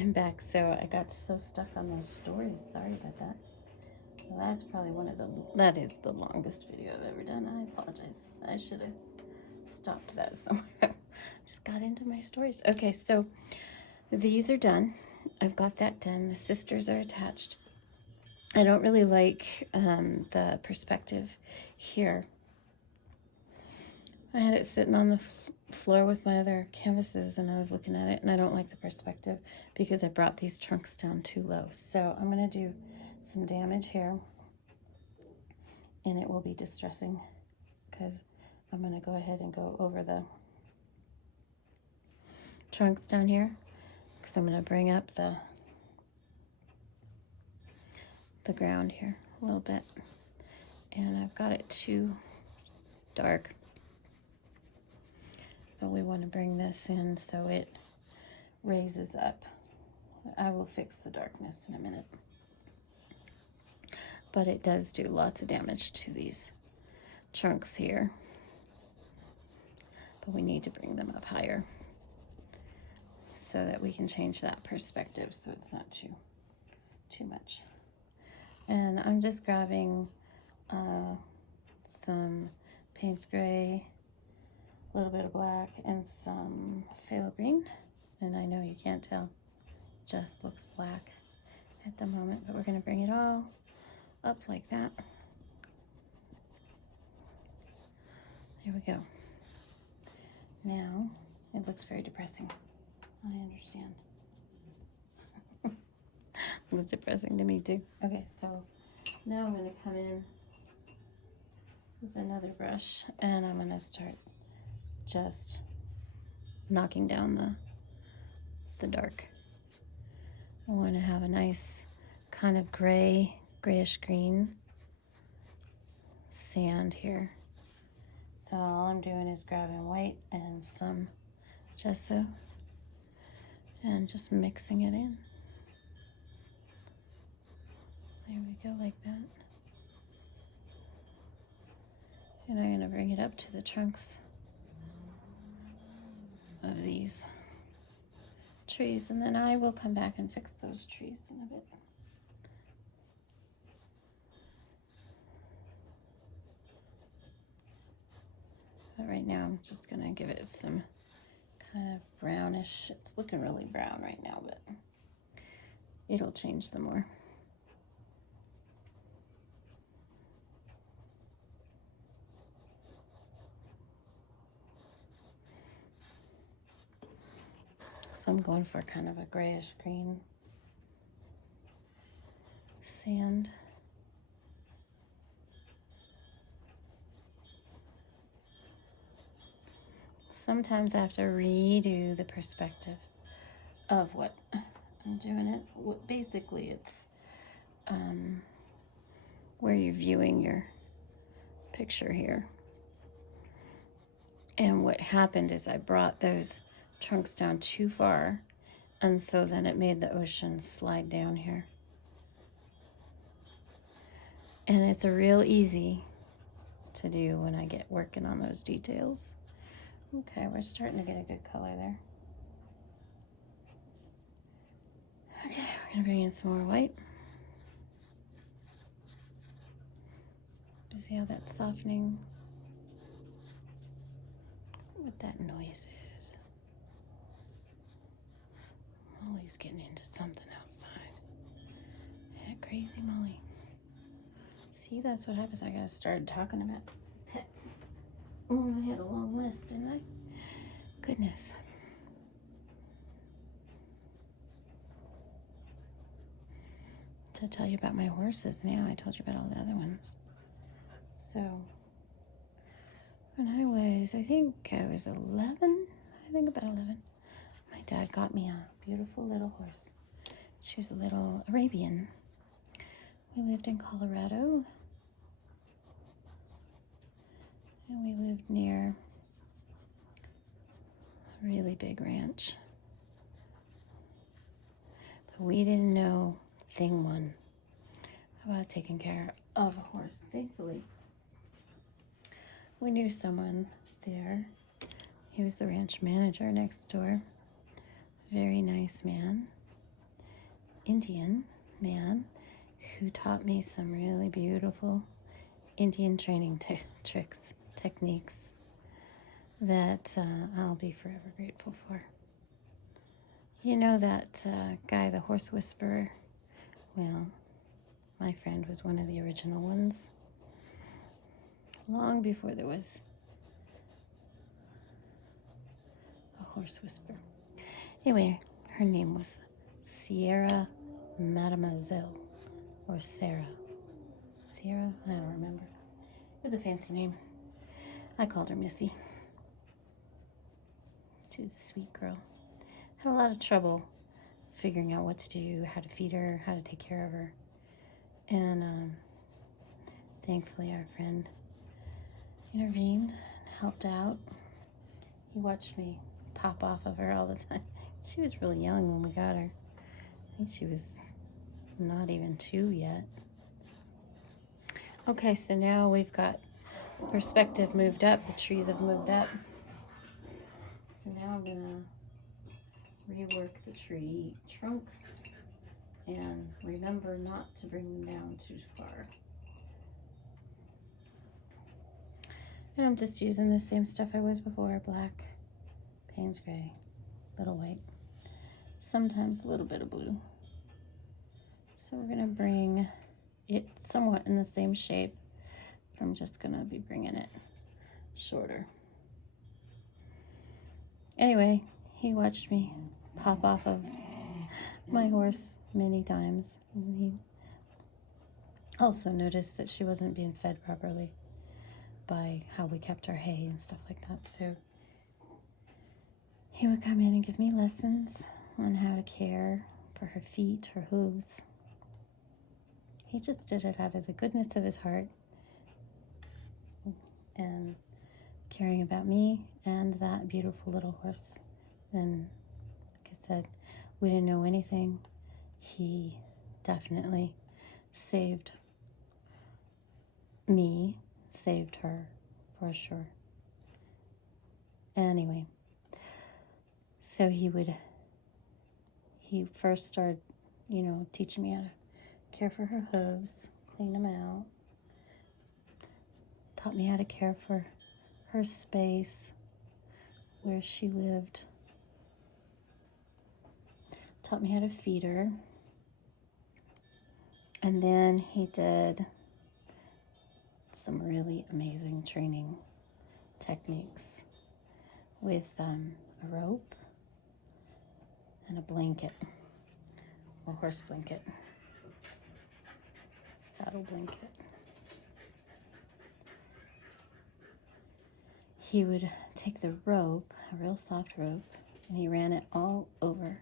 I'm back. So I got so stuck on those stories. Sorry about that. Well, that's probably that is the longest video I've ever done. I apologize. I should have stopped that somewhere. Just got into my stories. Okay, so these are done. I've got that done. The sisters are attached. I don't really like the perspective here. I had it sitting on the floor with my other canvases and I was looking at it, and I don't like the perspective because I brought these trunks down too low. So I'm going to do some damage here, and it will be distressing because I'm going to go ahead and go over the trunks down here because I'm going to bring up the ground here a little bit, and I've got it too dark, but we want to bring this in so it raises up. I will fix the darkness in a minute, but it does do lots of damage to these trunks here, but we need to bring them up higher so that we can change that perspective so it's not too much. And I'm just grabbing some Payne's Gray, a little bit of black, and some phthalo green. And I know you can't tell, just looks black at the moment, but we're going to bring it all up like that. There we go. Now it looks very depressing. I understand. Looks depressing to me too. Okay, so now I'm going to come in with another brush and I'm going to start just knocking down the dark. I want to have a nice kind of grayish green sand here. So all I'm doing is grabbing white and some gesso and just mixing it in. There we go, like that. And I'm going to bring it up to the trunks of these trees, and then I will come back and fix those trees in a bit. But right now I'm just going to give it some kind of brownish. It's looking really brown right now, but it'll change some more. So I'm going for kind of a grayish green sand. Sometimes I have to redo the perspective of what I'm doing it. Basically, it's where you're viewing your picture here. And what happened is I brought those trunks down too far, and so then it made the ocean slide down here. And it's a real easy to do when I get working on those details. Okay, we're starting to get a good color there. Okay, we're gonna bring in some more white. See how that's softening? What that noise is. Molly's getting into something outside. Yeah, crazy Molly. See, that's what happens. I gotta start talking about pets. Oh, I had a long list, didn't I? Goodness. To tell you about my horses now, I told you about all the other ones. So, when I was 11, I think about 11, my dad got me a beautiful little horse. She was a little Arabian. We lived in Colorado, and we lived near a really big ranch. But we didn't know thing one about taking care of a horse. Thankfully, we knew someone there. He was the ranch manager next door. Very nice man. Indian man who taught me some really beautiful Indian training tricks, techniques that I'll be forever grateful for. You know that guy, the horse whisperer? Well, my friend was one of the original ones, long before there was a horse whisperer. Anyway, her name was Sierra Mademoiselle, or Sarah. Sierra? I don't remember. It was a fancy name. I called her Missy. She was a sweet girl. Had a lot of trouble figuring out what to do, how to feed her, how to take care of her. And thankfully our friend intervened and helped out. He watched me pop off of her all the time. She was really young when we got her. I think she was not even 2 yet. Okay, so now we've got perspective moved up. The trees have moved up. So now I'm gonna rework the tree trunks and remember not to bring them down too far. And I'm just using the same stuff I was before: black, Payne's gray, little white, sometimes a little bit of blue. So we're gonna bring it somewhat in the same shape, but I'm just gonna be bringing it shorter. Anyway, he watched me pop off of my horse many times. And he also noticed that she wasn't being fed properly by how we kept our hay and stuff like that. So he would come in and give me lessons on how to care for her feet, her hooves. He just did it out of the goodness of his heart and caring about me and that beautiful little horse. And like I said, we didn't know anything. He definitely saved me, saved her for sure. Anyway, so he first started, teaching me how to care for her hooves, clean them out, taught me how to care for her space where she lived, taught me how to feed her. And then he did some really amazing training techniques with a rope and a blanket, a horse blanket, saddle blanket. He would take the rope, a real soft rope, and he ran it all over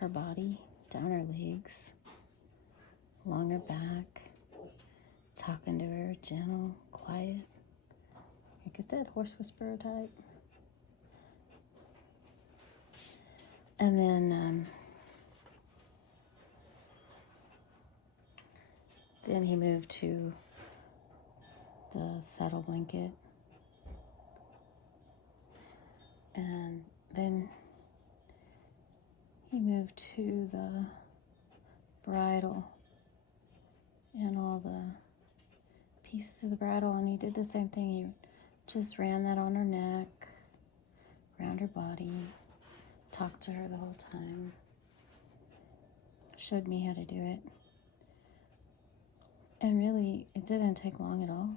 her body, down her legs, along her back, talking to her, gentle, quiet. Like I said, horse whisperer type. And then he moved to the saddle blanket. And then he moved to the bridle and all the pieces of the bridle, and he did the same thing. He just ran that on her neck, around her body, talked to her the whole time, showed me how to do it. And really, it didn't take long at all.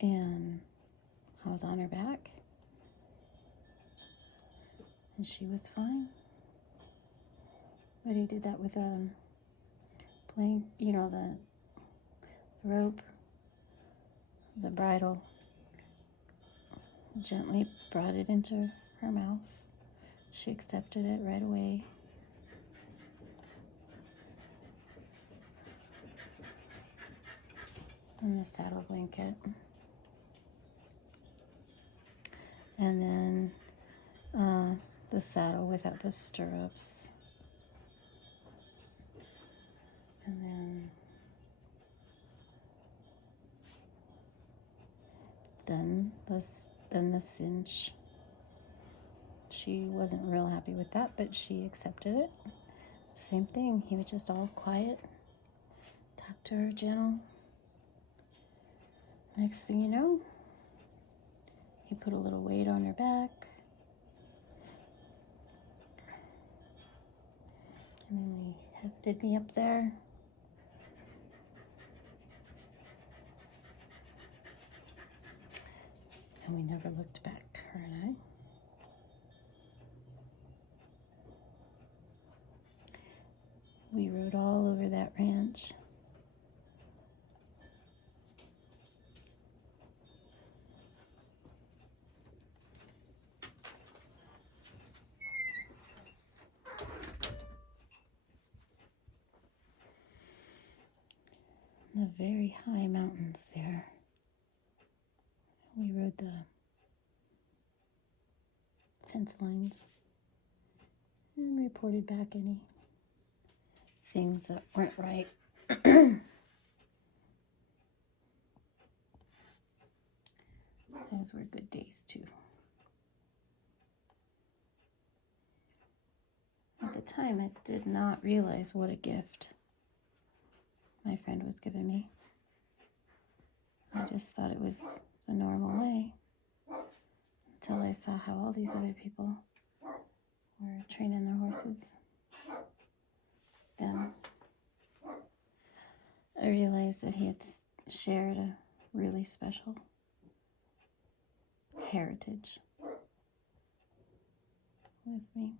And I was on her back, and she was fine. But he did that with the rope, the bridle, gently brought it into her mouth. She accepted it right away. And the saddle blanket. And then the saddle without the stirrups. And then the cinch. She wasn't real happy with that, but she accepted it. Same thing. He was just all quiet, talk to her gentle. Next thing you know, he put a little weight on her back. And then he hefted me up there. And we never looked back, her and I. We rode all over that ranch. The very high mountains there. We rode the fence lines and reported back any things that weren't right. Those were good days too. At the time, I did not realize what a gift my friend was giving me. I just thought it was the normal way until I saw how all these other people were training their horses. Then I realized that he had shared a really special heritage with me.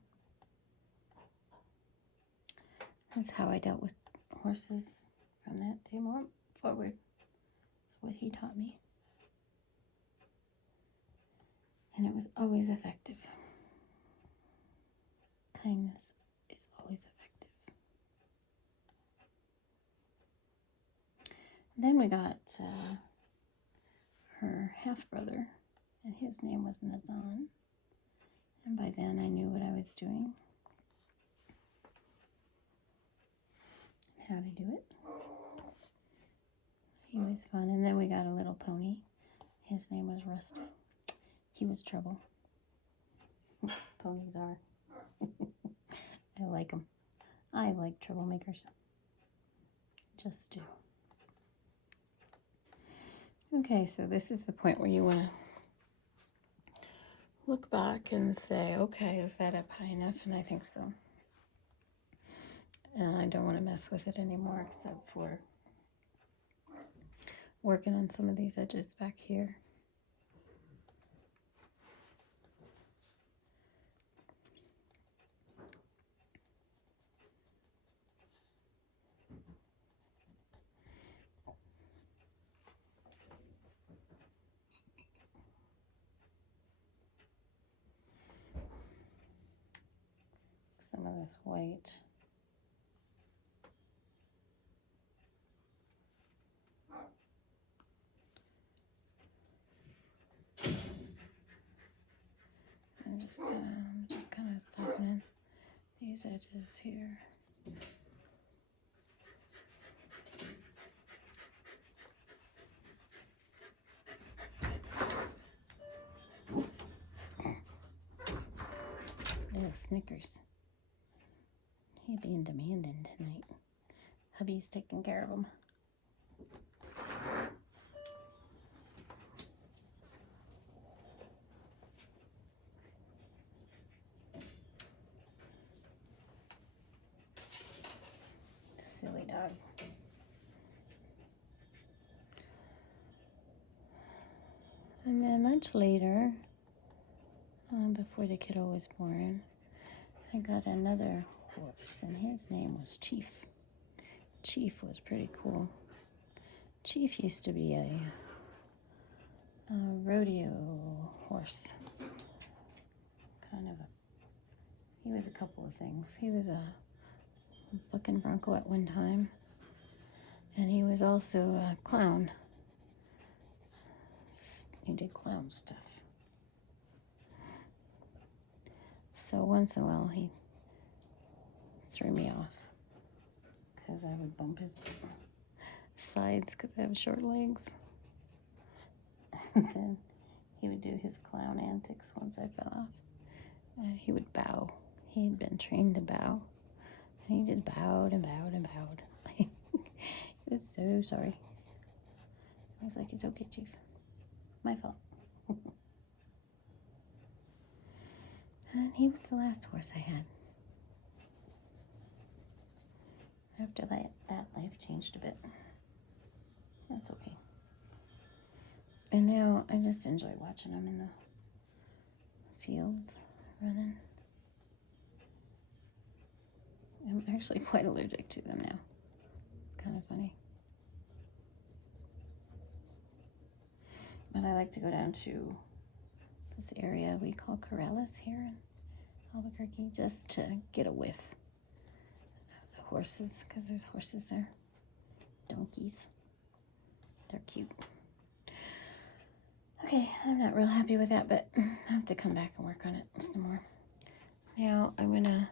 That's how I dealt with horses from that day forward. That's what he taught me. And it was always effective. Kindness is always effective. Then we got her half-brother, and his name was Nazan. And by then I knew what I was doing, how to do it. He was fun. And then we got a little pony. His name was Rusty. He was trouble. Ponies are. I like them. I like troublemakers. Just do. Okay, so this is the point where you want to look back and say, okay, is that up high enough? And I think so. And I don't want to mess with it anymore except for working on some of these edges back here. Some of this white. I'm just kind of softening these edges here. Little Snickers. He's being demanding tonight. Hubby's taking care of him. Silly dog. And then much later, before the kiddo was born, I got another horse, and his name was Chief. Chief was pretty cool. Chief used to be a rodeo horse. He was a couple of things. He was a bucking bronco at one time, and he was also a clown. He did clown stuff. So once in a while he threw me off because I would bump his sides because I have short legs. And then he would do his clown antics once I fell off. He would bow. He had been trained to bow And he just bowed and bowed and bowed. He was so sorry. I was like, it's okay, Chief. My fault. And he was the last horse I had. After that life changed a bit. That's okay. And now I just enjoy watching them in the fields running. I'm actually quite allergic to them now. It's kind of funny. But I like to go down to this area we call Corrales here in Albuquerque just to get a whiff of the horses, because there's horses there. Donkeys. They're cute. Okay, I'm not real happy with that, but I have to come back and work on it some more. Now I'm gonna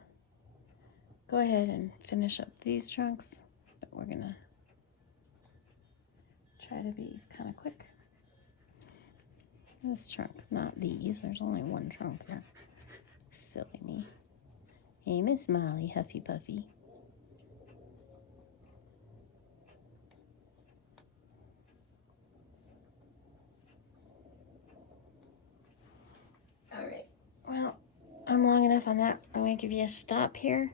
go ahead and finish up these trunks, but we're gonna try to be kind of quick. This trunk, not these. There's only one trunk here. Silly me. Hey, Miss Molly, Huffy Puffy. All right. Well, I'm long enough on that. I'm going to give you a stop here.